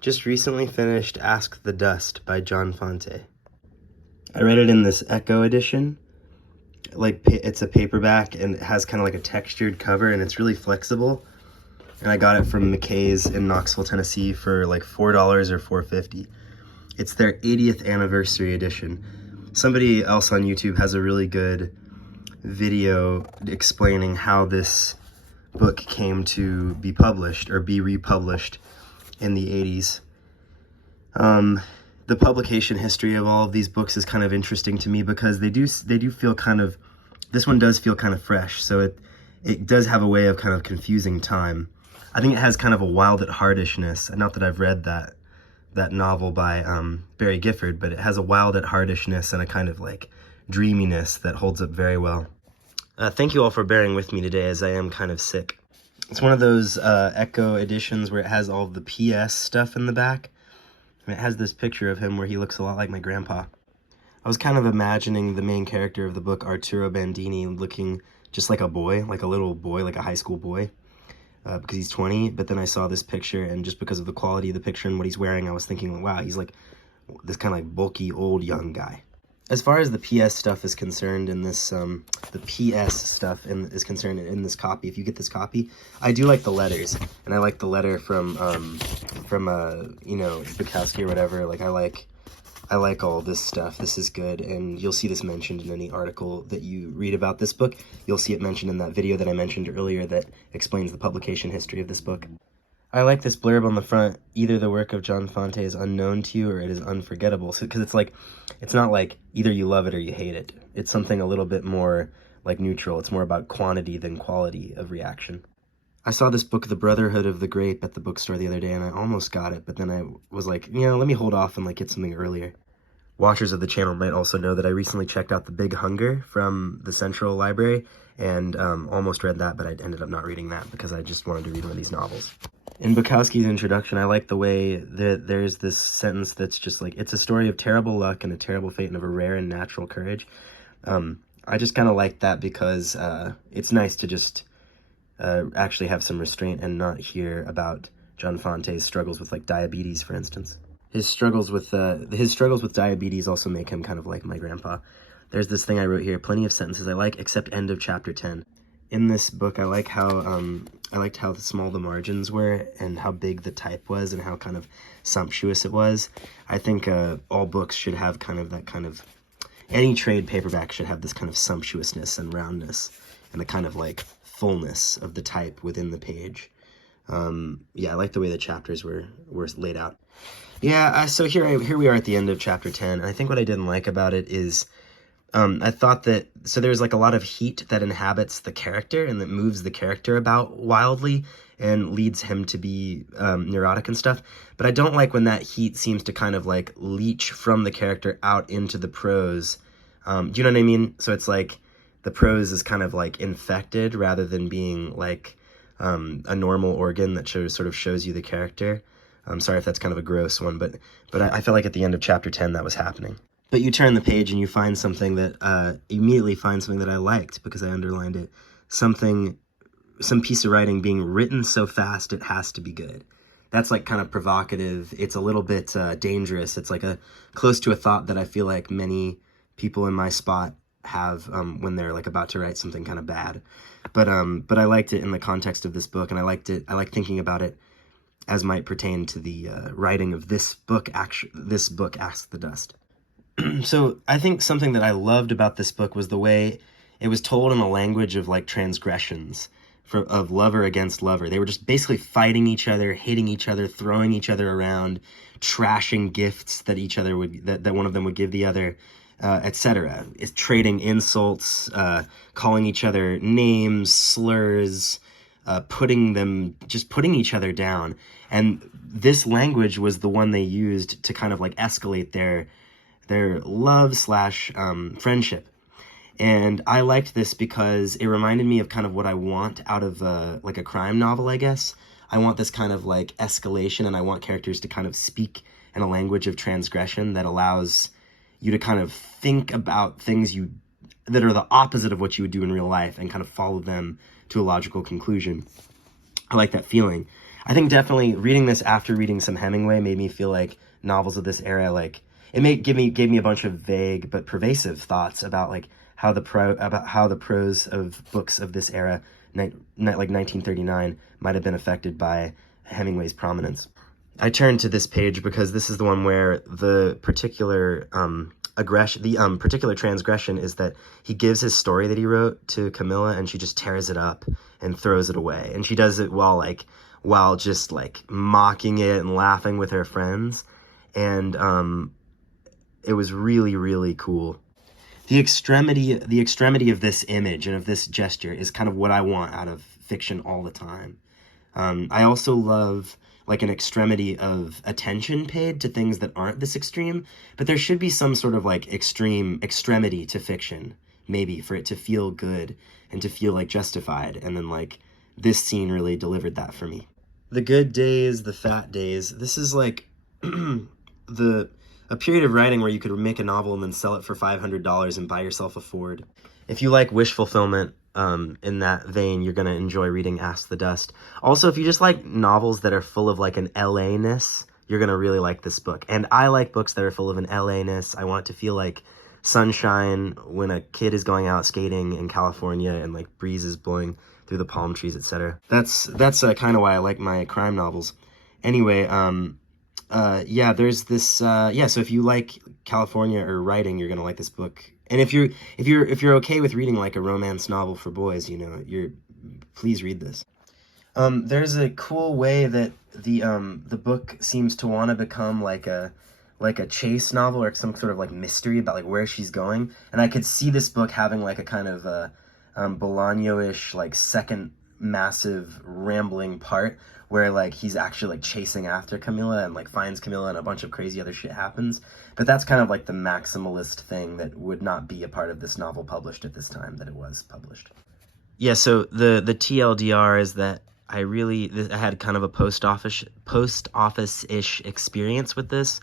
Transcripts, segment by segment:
Just recently finished Ask the Dust by John Fante. I read it in this Echo edition. Like, it's a paperback and it has kind of like a textured cover and it's really flexible. And I got it from McKay's in Knoxville, Tennessee for like $4 or $4.50. It's their 80th anniversary edition. Somebody else on YouTube has a really good video explaining how this book came to be published or be republished in the 80s. The publication history of all of these books is kind of interesting to me because they do feel kind of, this one does feel kind of fresh, so it does have a way of kind of confusing time. I think it has kind of a Wild at Heartishness. Not that I've read that novel by Barry Gifford, but it has a Wild at Heartishness and a kind of like dreaminess that holds up very well. Thank you all for bearing with me today as I am kind of sick. It's one of those Echo editions where it has all of the PS stuff in the back. And it has this picture of him where he looks a lot like my grandpa. I was kind of imagining the main character of the book, Arturo Bandini, looking just like a boy, like a little boy, like a high school boy, because he's 20. But then I saw this picture, and just because of the quality of the picture and what he's wearing, I was thinking, wow, he's like this kind of like bulky, old, young guy. As far as the PS stuff is concerned in this, the PS stuff is concerned in this copy, if you get this copy, I do like the letters, and I like the letter from you know, Bukowski or whatever. Like, I like all this stuff. This is good, and you'll see this mentioned in any article that you read about this book. You'll see it mentioned in that video that I mentioned earlier that explains the publication history of this book. I like this blurb on the front. Either the work of John Fante is unknown to you or it is unforgettable. So, because it's like, it's not like either you love it or you hate it. It's something a little bit more like neutral. It's more about quantity than quality of reaction. I saw this book, The Brotherhood of the Grape, at the bookstore the other day, and I almost got it, but then I was like, you know, let me hold off and like get something earlier. Watchers of the channel might also know that I recently checked out The Big Hunger from the Central Library, and almost read that, but I ended up not reading that because I just wanted to read one of these novels. In Bukowski's introduction, I like the way that there's this sentence that's just like, it's a story of terrible luck and a terrible fate and of a rare and natural courage. I just kind of like that because it's nice to just actually have some restraint and not hear about John Fante's struggles with like diabetes, for instance. His struggles with diabetes also make him kind of like my grandpa. There's this thing I wrote here, plenty of sentences I like, except end of chapter 10. In this book, I liked how small the margins were and how big the type was and how kind of sumptuous it was. I think all books should have kind of that kind of, any trade paperback should have this kind of sumptuousness and roundness and the kind of like fullness of the type within the page. Yeah, I like the way the chapters were laid out. Yeah, so here we are at the end of chapter 10, and I think what I didn't like about it is I thought that, so there's like a lot of heat that inhabits the character and that moves the character about wildly and leads him to be neurotic and stuff. But I don't like when that heat seems to kind of like leach from the character out into the prose. Do you know what I mean? So it's like the prose is kind of like infected rather than being like a normal organ that sort of shows you the character. I'm sorry if that's kind of a gross one, but I felt like at the end of chapter 10 that was happening. But you turn the page and you find something that, immediately find something that I liked because I underlined it. Some piece of writing being written so fast it has to be good. That's like kind of provocative. It's a little bit dangerous. It's like close to a thought that I feel like many people in my spot have when they're like about to write something kind of bad. But I liked it in the context of this book, and I like thinking about it as might pertain to the writing of this book, this book, Ask the Dust. So I think something that I loved about this book was the way it was told in a language of like transgressions, of lover against lover. They were just basically fighting each other, hating each other, throwing each other around, trashing gifts that each other that one of them would give the other, etc. It's trading insults, calling each other names, slurs, putting each other down. And this language was the one they used to kind of like escalate their love / friendship. And I liked this because it reminded me of kind of what I want out of like a crime novel, I guess. I want this kind of like escalation, and I want characters to kind of speak in a language of transgression that allows you to kind of think about things that are the opposite of what you would do in real life and kind of follow them to a logical conclusion. I like that feeling. I think definitely reading this after reading some Hemingway made me feel like novels of this era, like it gave me a bunch of vague but pervasive thoughts about like how the prose of books of this era, like 1939, might have been affected by Hemingway's prominence. I turned to this page because this is the one where the particular particular transgression is that he gives his story that he wrote to Camilla, and she just tears it up and throws it away, and she does it while just like mocking it and laughing with her friends, and it was really, really cool. The extremity of this image and of this gesture is kind of what I want out of fiction all the time. I also love like an extremity of attention paid to things that aren't this extreme, but there should be some sort of like extremity to fiction, maybe, for it to feel good and to feel like justified. And then like this scene really delivered that for me. The good days, the fat days. This is like a period of writing where you could make a novel and then sell it for $500 and buy yourself a Ford. If you like wish fulfillment, in that vein, you're going to enjoy reading Ask the Dust. Also, if you just like novels that are full of like an LA-ness, you're going to really like this book. And I like books that are full of an LA-ness. I want it to feel like sunshine when a kid is going out skating in California and like breezes blowing through the palm trees, etc. That's kind of why I like my crime novels. Anyway, yeah, there's this, so if you like California or writing, you're going to like this book. And if you're okay with reading like a romance novel for boys, you know, please read this. There's a cool way that the book seems to want to become like a chase novel or some sort of like mystery about like where she's going. And I could see this book having like a kind of Bolaño-ish like second massive rambling part where like he's actually like chasing after Camilla and like finds Camilla and a bunch of crazy other shit happens. But that's kind of like the maximalist thing that would not be a part of this novel published at this time that it was published. Yeah, so the TLDR is that I had kind of a post office-ish experience with this,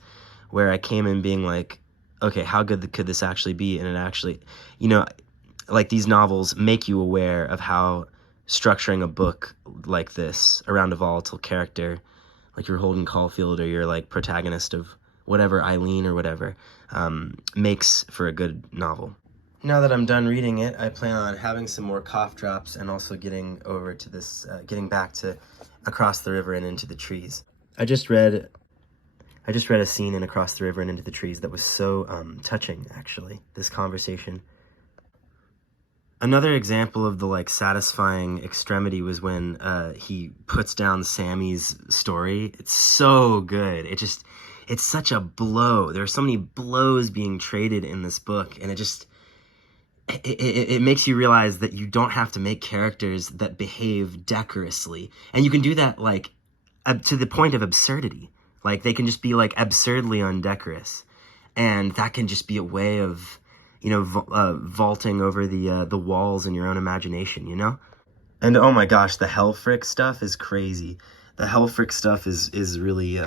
where I came in being like, okay, how good could this actually be? And it actually, you know, like these novels make you aware of how structuring a book like this around a volatile character, like you're Holden Caulfield or you're like protagonist of whatever, Eileen or whatever, makes for a good novel. Now that I'm done reading it, I plan on having some more cough drops and also getting over to this, getting back to Across the River and Into the Trees. I just read a scene in Across the River and Into the Trees that was so touching, actually, this conversation. Another example of the like satisfying extremity was when he puts down Sammy's story. It's so good. It's such a blow. There are so many blows being traded in this book, and it makes you realize that you don't have to make characters that behave decorously, and you can do that like to the point of absurdity. Like they can just be like absurdly undecorous, and that can just be a way of, you know, vaulting over the walls in your own imagination, you know? And oh my gosh, the Helfrich stuff is crazy. The Helfrich stuff is really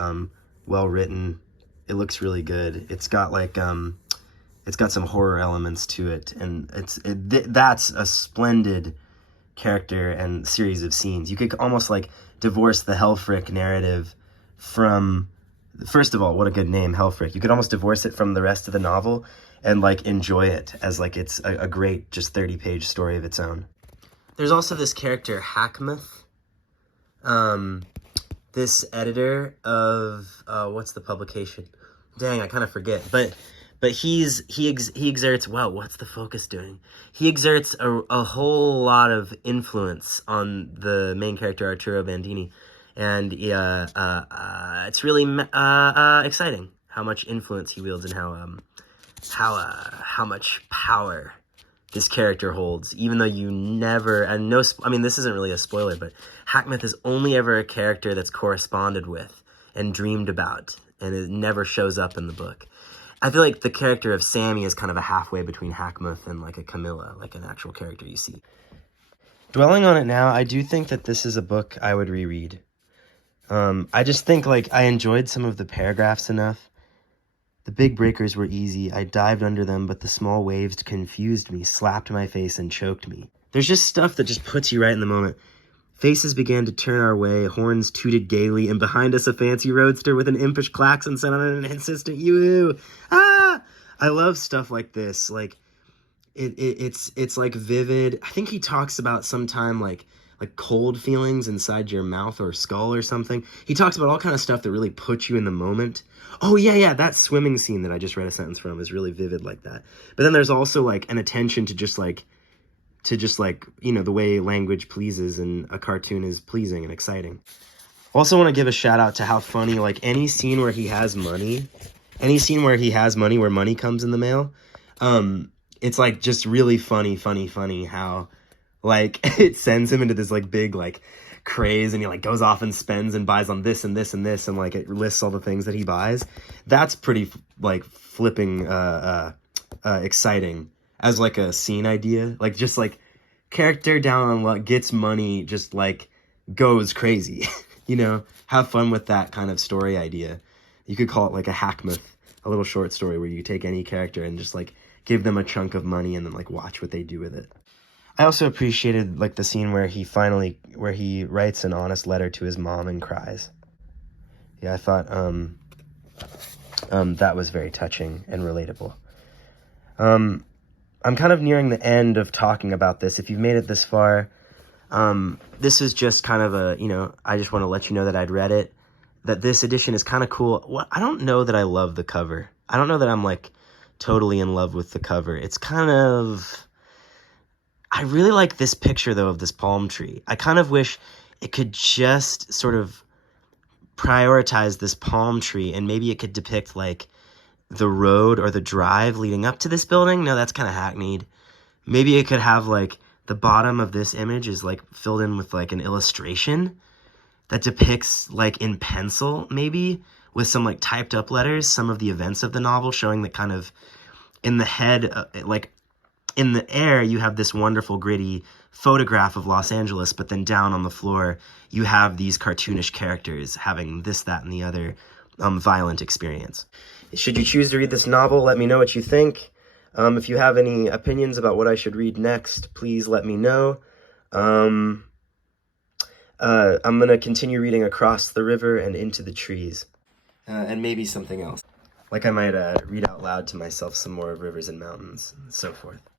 well written. It looks really good. It's got like it's got some horror elements to it, and that's a splendid character and series of scenes. You could almost like divorce the Helfrich narrative from, first of all, what a good name, Helfrich. You could almost divorce it from the rest of the novel and like enjoy it as like it's a great just 30-page story of its own. There's also this character Hackmuth, this editor of what's the publication? Dang, I kind of forget. But he exerts, wow, what's the focus doing? He exerts a whole lot of influence on the main character Arturo Bandini, and it's really exciting how much influence he wields and how much power this character holds, even though you never, and no, I mean, this isn't really a spoiler, but Hackmuth is only ever a character that's corresponded with and dreamed about, and it never shows up in the book. I feel like the character of Sammy is kind of a halfway between Hackmuth and like a Camilla, like an actual character you see. Dwelling on it now, I do think that this is a book I would reread. I just think like I enjoyed some of the paragraphs enough. The big breakers were easy. I dived under them, but the small waves confused me, slapped my face, and choked me. There's just stuff that just puts you right in the moment. Faces began to turn our way, horns tooted gaily, and behind us a fancy roadster with an impish klaxon set on an insistent yoo-hoo. Ah! I love stuff like this. Like, it's like vivid. I think he talks about sometime like cold feelings inside your mouth or skull or something. He talks about all kind of stuff that really puts you in the moment. Oh yeah, that swimming scene that I just read a sentence from is really vivid like that. But then there's also like an attention to just like you know, the way language pleases and a cartoon is pleasing and exciting. Also want to give a shout out to how funny, like any scene where he has money, where money comes in the mail, it's like just really funny how like it sends him into this like big like craze, and he like goes off and spends and buys on this and this and this, and like it lists all the things that he buys. That's pretty like flipping exciting as like a scene idea. Like just like character down on luck gets money, just like goes crazy. You know, have fun with that kind of story idea. You could call it like a hackmouth, a little short story where you take any character and just like give them a chunk of money and then like watch what they do with it. I also appreciated like the scene where he writes an honest letter to his mom and cries. Yeah, I thought that was very touching and relatable. I'm kind of nearing the end of talking about this. If you've made it this far, this is just kind of a, you know, I just want to let you know that I'd read it, that this edition is kind of cool. Well, I don't know that I love the cover. I don't know that I'm like totally in love with the cover. It's kind of, I really like this picture though of this palm tree. I kind of wish it could just sort of prioritize this palm tree, and maybe it could depict like the road or the drive leading up to this building. No, that's kind of hackneyed. Maybe it could have like the bottom of this image is like filled in with like an illustration that depicts like in pencil, maybe with some like typed up letters, some of the events of the novel, showing that kind of in the head, like in the air, you have this wonderful gritty photograph of Los Angeles, but then down on the floor, you have these cartoonish characters having this, that, and the other violent experience. Should you choose to read this novel, let me know what you think. If you have any opinions about what I should read next, please let me know. I'm going to continue reading Across the River and Into the Trees. And maybe something else. Like I might read out loud to myself some more of Rivers and Mountains and so forth.